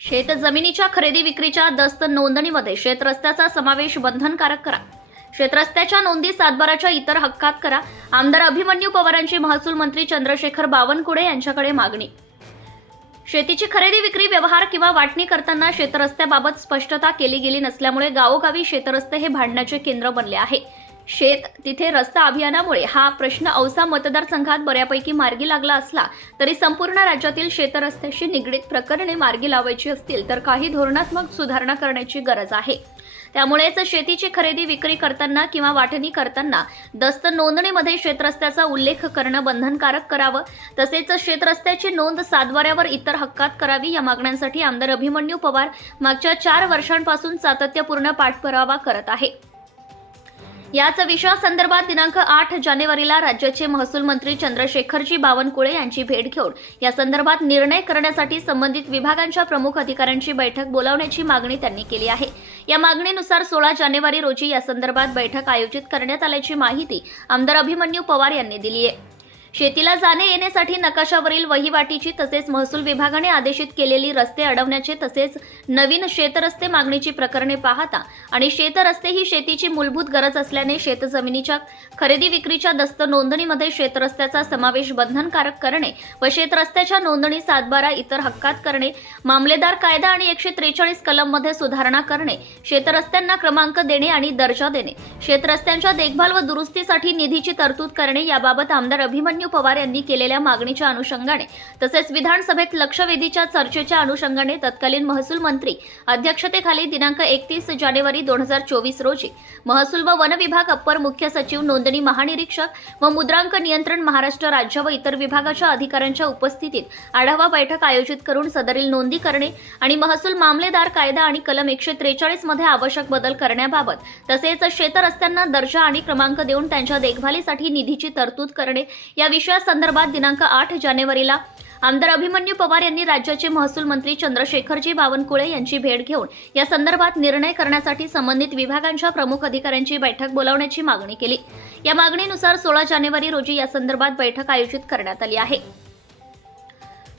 शेत जमिनीच्या खरेदी विक्रीच्या दस्त नोंदणीमध्ये शेतरस्त्याचा समावेश बंधनकारक करा. शेतरस्त्याच्या नोंदी सातबाराच्या इतर हक्कात करा. आमदार अभिमन्यू पवारांची महसूल मंत्री चंद्रशेखर बावनकुळे यांच्याकडे मागणी. शेतीची खरेदी विक्री व्यवहार किंवा वाटणी करताना शेतरस्त्याबाबत स्पष्टता केली गेली नसल्यामुळे गावोगावी शेतरस्ते हे भांडण्याचे केंद्र बनले आहे. शेत तिथे रस्ता अभियानामुळे हा प्रश्न औसा मतदारसंघात बऱ्यापैकी मार्गी लागला असला तरी संपूर्ण राज्यातील शेतरस्त्याशी निगडीत प्रकरणे मार्गी लावायची असतील तर काही धोरणात्मक सुधारणा करण्याची गरज आहे. त्यामुळेच शेतीची खरेदी विक्री करताना किंवा वाटणी करताना दस्त नोंदणीमध्ये शेतरस्त्याचा उल्लेख करणं बंधनकारक करावं तसेच शेतरस्त्याची नोंद सातवाऱ्यावर इतर हक्कात करावी या मागण्यांसाठी आमदार अभिमन्यू पवार मागच्या चार वर्षांपासून सातत्यपूर्ण पाठपुरावा करत आहे. याच विषयासंदर्भात दिनांक आठ जानेवारीला राज्याचे महसूल मंत्री चंद्रशेखरजी बावनकुळे यांची भेट घेऊन या संदर्भात निर्णय करण्यासाठी संबंधित विभागांच्या प्रमुख अधिकाऱ्यांची बैठक बोलावण्याची मागणी त्यांनी केली आहे. या मागणीनुसार सोळा जानेवारी रोजी या संदर्भात बैठक आयोजित करण्यात आल्याची माहिती आमदार अभिमन्यू पवार यांनी दिली आहे. शेतीला जाणे येण्यासाठी नकाशावरील वहिवाटीची तसेच महसूल विभागाने आदेशित केलेली रस्ते अडवण्याचे तसेच नवीन शेतरस्ते मागणीची प्रकरणे पाहता आणि शेतरस्ते ही शेतीची मूलभूत गरज असल्याने शेतजमिनीच्या खरेदी विक्रीच्या दस्त नोंदणीमध्ये शेतरस्त्याचा समावेश बंधनकारक करणे व शेतरस्त्याच्या नोंदणी सातबारा इतर हक्कात करणे मामलेदार कायदा आणि एकशे त्रेचाळीस कलममध्ये सुधारणा करणे शेतरस्त्यांना क्रमांक देणे आणि दर्जा देणे शेतरस्त्यांच्या देखभाल व दुरुस्तीसाठी निधीची तरतूद करणे याबाबत आमदार अभिमन्यू पवार यांनी केलेल्या मागणीच्या अनुषंगाने तसेच विधानसभेत लक्षवेधीच्या चर्चेच्या अनुषंगाने तत्कालीन महसूल मंत्री अध्यक्षतेखाली दिनांक एकतीस जानेवारी दोन हजार चोवीस रोजी महसूल व वन विभाग अप्पर मुख्य सचिव नोंदणी महानिरीक्षक व मुद्रांक नियंत्रण महाराष्ट्र राज्य व इतर विभागाच्या अधिकाऱ्यांच्या उपस्थितीत आढावा बैठक आयोजित करून सदरील नोंदी करणे आणि महसूल मामलेदार कायदा आणि कलम एकशे त्रेचाळीसमध्ये आवश्यक बदल करण्याबाबत तसेच शेतरस्त्यांना दर्जा आणि क्रमांक देऊन त्यांच्या देखभालीसाठी निधीची तरतूद करणे या संदर्भात दिनांक आठ जानेवारीला आमदार अभिमन्यू पवार यांनी राज्याचे महसूल मंत्री चंद्रशेखरजी बावनकुळे यांची भेट घेऊन या संदर्भात निर्णय करण्यासाठी संबंधित विभागांच्या प्रमुख अधिकाऱ्यांची बैठक बोलावण्याची मागणी केली. या मागणीनुसार सोळा जानेवारी रोजी या संदर्भात बैठक आयोजित करण्यात आली आहे.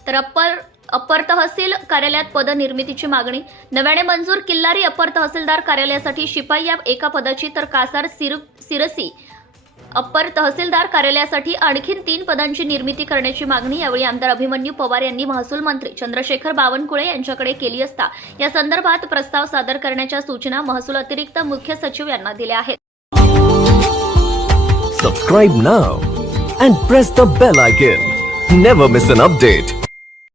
तर अप्पर अप्पर तहसील कार्यालयात पदनिर्मितीची मागणी. नव्याने मंजूर किल्लारी अप्पर तहसीलदार कार्यालयासाठी शिपाई या एका पदाची तर कासार सिर सिरसी अप्पर तहसीलदार कार्यालयासाठी आणखीन तीन पदांची निर्मिती करण्याची मागणी यावेळी आमदार अभिमन्यू पवार यांनी महसूल मंत्री चंद्रशेखर बावनकुळे यांच्याकडे केली असता. या संदर्भात प्रस्ताव सादर करण्याच्या सूचना महसूल अतिरिक्त मुख्य सचिव यांना दिल्या आहेत. Subscribe now and press the bell icon never miss an update